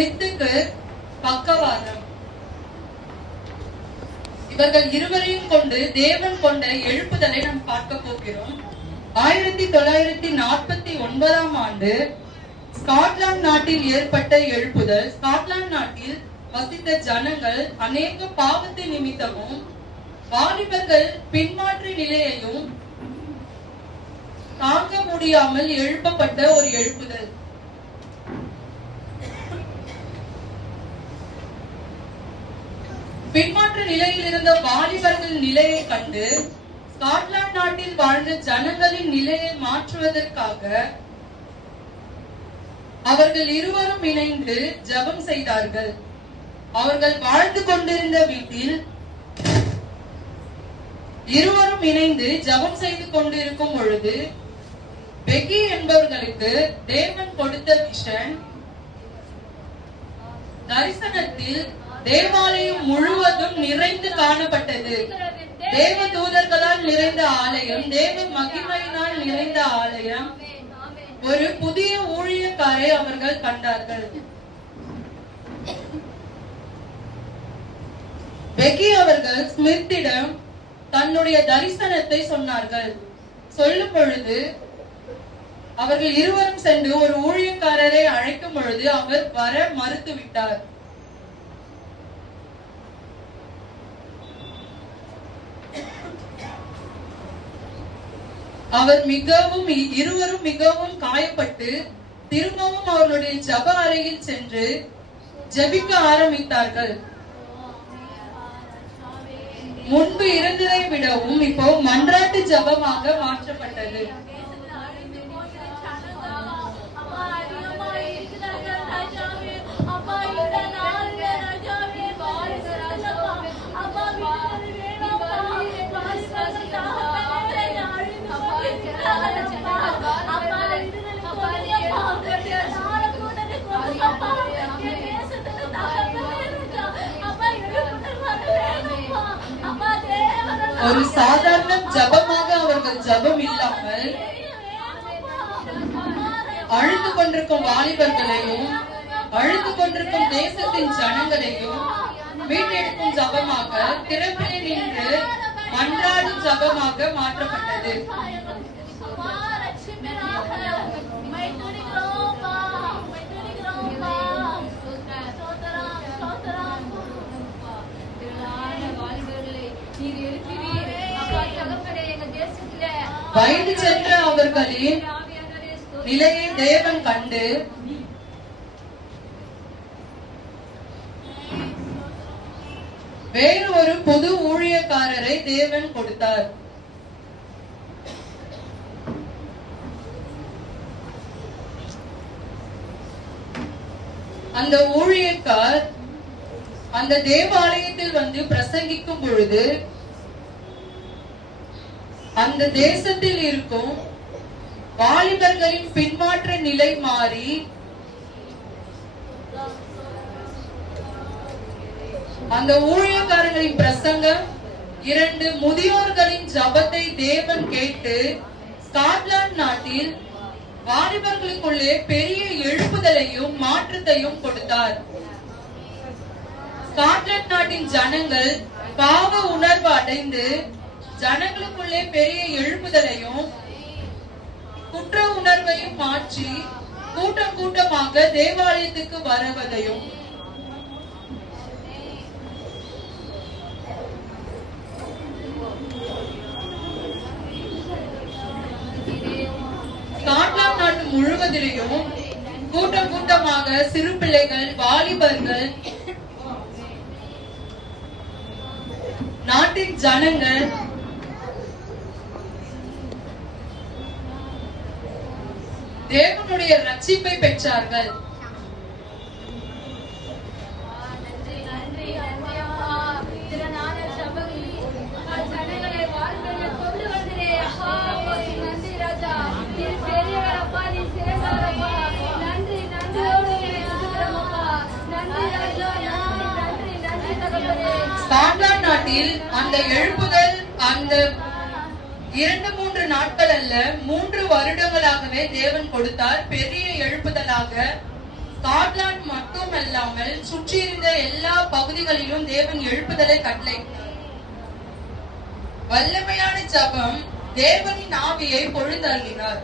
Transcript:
ஸ்மித்துக்கு பக்கவாதம். இவர்கள் இருவரையும் கொண்டு தேவன் கொண்ட எழுப்புதலை நாம் பார்க்க போகிறோம். 1949 ஆண்டு ஸ்காட்லாந்து நாட்டில் ஏற்பட்ட எழுப்புதல். ஸ்காட்லாந்து நாட்டில் வசித்த ஜனங்கள் அநேக பாவத்தின் நிமித்தமும் வாலிபர்கள் பின்மாற்று நிலையையும் தாங்க முடியாமல் எழுப்பப்பட்ட ஒரு எழுப்புதல். பின்மாற்று நிலையில் இருந்த வாலிபர்கள் நிலையை கண்டு ஸ்காட்லாந்து நாட்டில் வாழ்ந்த ஜனங்களின் நிலையை மாற்றுவதற்காக அவர்கள் இருவரும் இணைந்து ஜெபம் செய்தார்கள். அவர்கள் வாழ்ந்து கொண்டிருந்த வீட்டில் இருவரும் இணைந்து ஜெபம் செய்து கொண்டிருக்கும் பொழுது பெக்கி என்பவர்களுக்கு தேவன் கொடுத்த விஷன் தரிசனத்தில் தேவாலயம் முழுவதும் நிறைந்து காணப்பட்டது. தேவ தூதர்களால் நிறைந்த ஆலயம், தேவ மகிமையினால் நிறைந்த ஆலயம். ஒரு புதிய ஊழியக்காரை அவர்கள் கண்டார்கள். பெக்கி அவர்கள் ஸ்மித்திடம் தன்னுடைய தரிசனத்தை சொன்னார்கள். சொல்லும் பொழுது அவர்கள் இருவரும் சென்று ஒரு ஊழியக்காரரை அழைக்கும் பொழுது அவர் வர மறுத்து விட்டார். இருவரும் மிகவும் காயப்பட்டு திரும்பவும் அவர்களுடைய ஜெப அறையில் சென்று ஜெபிக்க ஆரம்பித்தார்கள். முன்பு இருந்ததை விடவும் இப்போ மன்றாட்டு ஜெபமாக மாற்றப்பட்டது. ஒரு சாதாரண ஜபமாக அவர்கள் ஜபம் இல்லாமல் அழுது கொண்டிருக்கும் வாலிபர்களையும் அழுது கொண்டிருக்கும் தேசத்தின் ஜனங்களையும் மீட்டெடுக்கும் ஜபமாக திறப்பிலே நின்று மன்றாடும் ஜபமாக மாற்றப்பட்டது. வயது சென்ற அவர்களின் நிலையை தேவன் கண்டு வேறு ஒரு புது ஊழியக்காரரை தேவன் கொடுத்தார். அந்த ஊழியக்கார் அந்த தேவாலயத்தில் வந்து பிரசங்கிக்கும் பொழுது அந்த தேசத்தில் இருக்கும் வாலிபர்களின் பின்மாற்ற நிலை மாறி அந்த ஊழியக்காரர்களின் பிரசங்கம் 2 முதியோர்களின் ஜபத்தை தேவன் கேட்டு ஸ்காட்லாந்து நாட்டில் வாலிபர்களுக்குள்ளே பெரிய எழுப்புதலையும் மாற்றத்தையும் கொடுத்தார். ஸ்காட்லாந்து நாட்டின் ஜனங்கள் பாவ உணர்வு அடைந்து ஜனங்களுக்குள்ளே பெரிய எழுப்புதலையும் குற்ற உணர்வையும் மாற்றி கூட்டம் கூட்டமாக தேவாலயத்துக்கு வருவதையும் ஸ்காட்லாந்து நாட்டு முழுவதிலும் கூட்டம் கூட்டமாக சிறு பிள்ளைகள், வாலிபர்கள், நாட்டின் ஜனங்கள் தேவனுடைய ரட்சிப்பை பெற்றார்கள். ஸ்காட்லாந்து நாட்டில் அந்த எழுப்புதல் அந்த 2-3 நாட்கள் அல்ல, 3 வருடங்களாகவே தேவன் கொடுத்தார். பெரிய எழுப்புதலாக ஸ்காட்லாந்து மட்டுமல்ல, சுற்றியிருந்த எல்லா பகுதிகளிலும் தேவன் எழுப்புதலை கட்டளையிட்டார். வல்லமையான ஜெபம் தேவனின் ஆவியை பொழுதள்ளினார்.